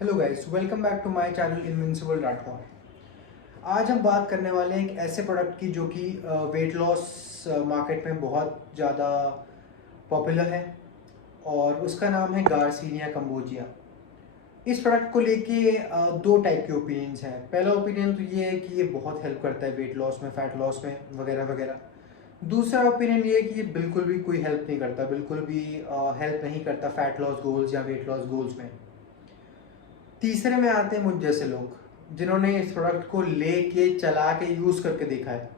Hello guys, welcome back to my channel invincible.com। आज हम बात करने वाले हैं एक ऐसे प्रोडक्ट की जो कि वेट लॉस मार्केट में बहुत ज़्यादा पॉपुलर है और उसका नाम है गार्सिनिया कंबोजिया। इस प्रोडक्ट को लेके दो टाइप के ओपिनियंस हैं। पहला ओपिनियन तो ये है कि ये बहुत हेल्प करता है वेट लॉस में, फैट लॉस में वगैरह वगैरह। दूसरा ओपिनियन ये है कि ये बिल्कुल भी कोई हेल्प नहीं करता, बिल्कुल भी हेल्प नहीं करता फैट लॉस गोल्स या वेट लॉस गोल्स में। तीसरे में आते हैं मुझ जैसे लोग जिन्होंने इस प्रोडक्ट को लेके चला के यूज़ करके देखा है।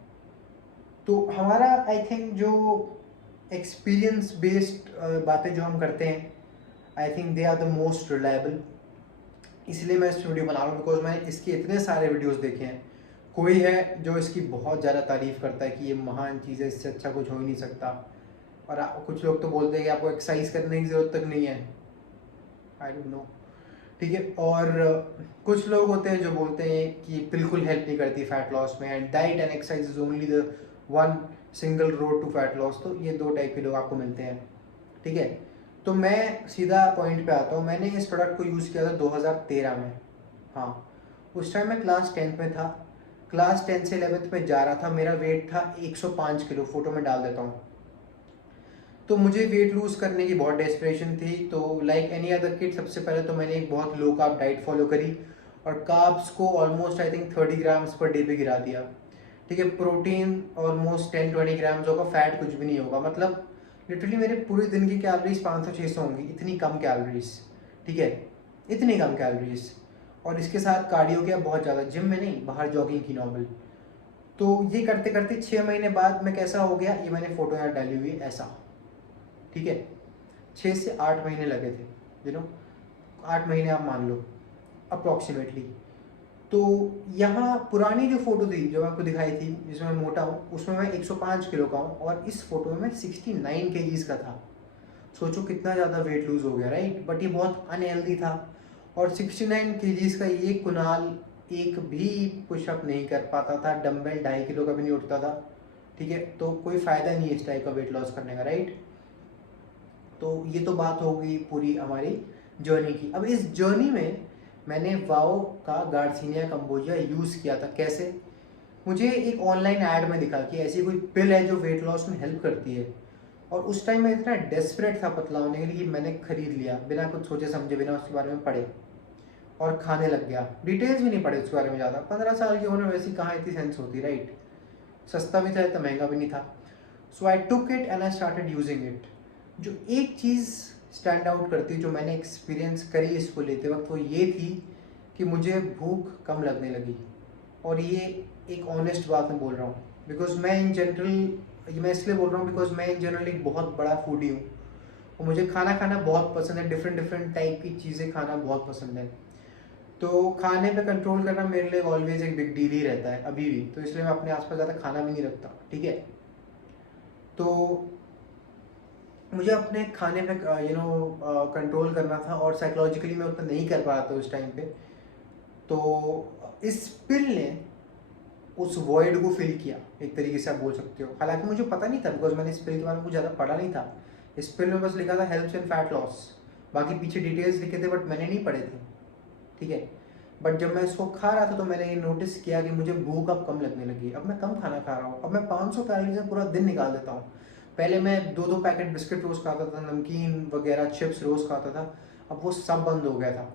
तो हमारा आई थिंक जो एक्सपीरियंस बेस्ड बातें जो हम करते हैं, I think they are the most reliable. इसलिए मैं इस वीडियो बना रहा हूँ बिकॉज मैंने इसके इतने सारे वीडियोस देखे हैं। कोई है जो इसकी बहुत ज़्यादा तारीफ़ करता है कि ये महान चीज़ है, इससे अच्छा कुछ हो ही नहीं सकता। और कुछ लोग तो बोलते हैं कि आपको एक्सरसाइज करने की ज़रूरत तक नहीं है। आई डोंट नो, ठीक है। और कुछ लोग होते हैं जो बोलते हैं कि बिल्कुल हेल्प नहीं करती फैट लॉस में, and diet and exercise is only the one single road to fat loss. तो ये दो टाइप के लोग आपको मिलते हैं, ठीक है। तो मैं सीधा पॉइंट पे आता हूँ। मैंने इस प्रोडक्ट को यूज़ किया था 2013 में। हाँ, उस टाइम मैं क्लास 10th में था। क्लास 10 से 11th में जा रहा था। मेरा वेट था 105 किलो, फोटो में डाल देता हूँ। तो मुझे वेट लूज़ करने की बहुत डेस्परेशन थी। तो लाइक एनी अदर किड, सबसे पहले तो मैंने एक बहुत लो कार्ब डाइट फॉलो करी और कार्ब्स को almost I think 30 grams per day पे गिरा दिया, ठीक है। प्रोटीन ऑलमोस्ट 10-20 ग्राम्स होगा, फैट कुछ भी नहीं होगा। मतलब लिटरली मेरे पूरे दिन की कैलोरीज 500-600 होंगी, इतनी कम कैलोरीज, ठीक है, इतनी कम कैलोरीज। और इसके साथ कार्डियो किया बहुत ज़्यादा, जिम में नहीं, बाहर जॉगिंग की नॉर्मल। तो ये करते करते 6 महीने बाद मैं कैसा हो गया, ये मैंने फोटो यहाँ डाली हुई है ऐसा, ठीक है। 6 से 8 महीने लगे थे, यू नो, 8 महीने आप मान लो अप्रॉक्सीमेटली। तो यहाँ पुरानी जो फोटो थी जो मैं आपको दिखाई थी जिसमें मैं मोटा हूँ, उसमें मैं 105 किलो का हूँ और इस फोटो में मैं 69 केजीज का था। सोचो कितना ज़्यादा वेट लूज हो गया, राइट। बट ये बहुत अनहेल्दी था। और 69 केजीज का ये कुणाल एक भी पुशअप नहीं कर पाता था, डंबल 2.5 किलो का भी नहीं उठता था, ठीक है। तो कोई फ़ायदा नहीं है इस टाइप का वेट लॉस करने का, राइट। तो ये तो बात हो गई पूरी हमारी जर्नी की। अब इस जर्नी में मैंने वाओ का गार्सिनिया कंबोजिया यूज़ किया था। कैसे? मुझे एक ऑनलाइन ऐड में दिखा कि ऐसी कोई पिल है जो वेट लॉस में हेल्प करती है। और उस टाइम मैं इतना डेस्परेट था पतला होने के लिए कि मैंने खरीद लिया बिना कुछ सोचे समझे, बिना उसके बारे में पढ़े, और खाने लग गया। डिटेल्स भी नहीं पढ़े उसके बारे में ज़्यादा। 15 साल की उम्र में वैसी कहाँ इतनी सेंस होती, राइट। सस्ता भी था, इतना महंगा भी नहीं था। So I took it and I started using it. जो एक चीज़ स्टैंड आउट करती जो मैंने एक्सपीरियंस करी इसको लेते वक्त, वो ये थी कि मुझे भूख कम लगने लगी। और ये एक ऑनेस्ट बात मैं बोल रहा हूँ बिकॉज मैं इन जनरल, ये मैं इसलिए बोल रहा हूँ बिकॉज मैं इन जनरल एक बहुत बड़ा फूडी हूँ और मुझे खाना खाना बहुत पसंद है। डिफरेंट डिफरेंट टाइप की चीज़ें खाना बहुत पसंद है। तो खाने पे कंट्रोल करना मेरे लिए ऑलवेज एक बिग डील ही रहता है अभी भी। तो इसलिए मैं अपने आसपास ज़्यादा खाना भी नहीं रखता, ठीक है। तो मुझे अपने खाने पे कंट्रोल करना था और साइकोलॉजिकली मैं उतना नहीं कर पा रहा था उस टाइम पे। तो इस पिल ने उस वॉइड को फिल किया, एक तरीके से आप बोल सकते हो। हालांकि मुझे पता नहीं था बिकॉज मैंने इस पिल के बारे में कुछ ज़्यादा पढ़ा नहीं था। इस पिल में बस लिखा था हेल्प्स इन फैट लॉस, बाकी पीछे डिटेल्स लिखे थे बट मैंने नहीं पढ़े थे, ठीक है। बट जब मैं इसको खा रहा था तो मैंने ये नोटिस किया कि मुझे भूख अब कम लगने लगी। अब मैं कम खाना खा रहा हूँ। अब मैं 500 कैलोरी से पूरा दिन निकाल देता हूँ। पहले मैं 2-2 पैकेट बिस्किट रोज़ खाता था, नमकीन वगैरह चिप्स रोज़ खाता था। अब वो सब बंद हो गया था।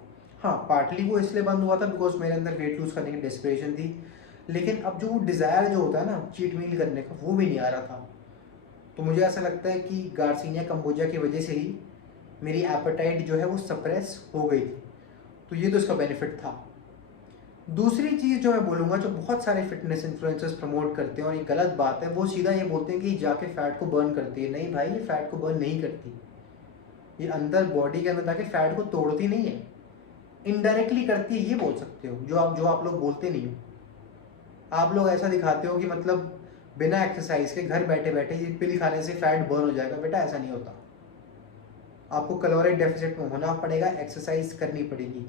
हाँ, पार्टली वो इसलिए बंद हुआ था बिकॉज मेरे अंदर वेट लूज़ करने की डेस्परेशन थी। लेकिन अब जो वो डिज़ायर जो होता है ना चीट मील करने का, वो भी नहीं आ रहा था। तो मुझे ऐसा लगता है कि गार्सिनिया कंबोजिया की वजह से ही मेरी एपेटाइट जो है वो सप्रेस हो गई थी। तो ये तो इसका बेनिफिट था। दूसरी चीज़ जो मैं बोलूँगा, जो बहुत सारे फिटनेस इन्फ्लुएंसर्स प्रमोट करते हैं और ये गलत बात है, वो सीधा ये बोलते हैं कि जाके फैट को बर्न करती है। नहीं भाई, ये फैट को बर्न नहीं करती। ये अंदर बॉडी के अंदर जाके फैट को तोड़ती नहीं है, इनडायरेक्टली करती है, ये बोल सकते हो। जो आप लोग बोलते नहीं हो। आप लोग ऐसा दिखाते हो कि मतलब बिना एक्सरसाइज के घर बैठे बैठे ये पिल खाने से फैट बर्न हो जाएगा। बेटा ऐसा नहीं होता। आपको कैलोरी डेफिसिट में होना पड़ेगा, एक्सरसाइज करनी पड़ेगी।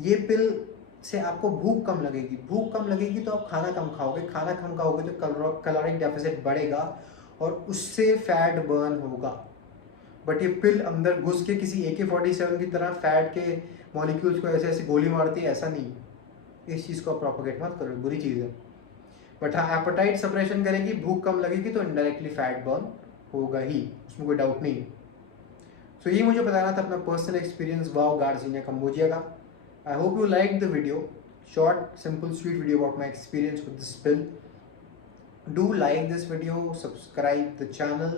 ये पिल से आपको भूख कम लगेगी। भूख कम लगेगी तो आप खाना कम खाओगे, खाना कम खाओगे तो कैलोरिक डेफिसिट बढ़ेगा और उससे फैट बर्न होगा। बट ये पिल अंदर घुस के किसी AK-47 की तरह फैट के मॉलिक्यूल्स को ऐसे ऐसे गोली मारती है, ऐसा नहीं, इस चीज़ को आप प्रोपोगेट मत करो, बुरी चीज़ है। बट हाँ, एपेटाइट सप्रेशन करेगी, भूख कम लगेगी तो इनडायरेक्टली फैट बर्न होगा ही, उसमें कोई डाउट नहीं। सो ये मुझे बताना था अपना personal experience wow Garcinia cambogia का। I hope you like the video, short simple sweet video about my experience with this pill. Do like this video, subscribe the channel.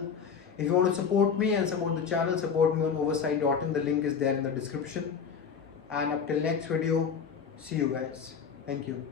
If you want to support me and support the channel, support me on oversight.in. The link is there in the description. And up till next video, see you guys. Thank you.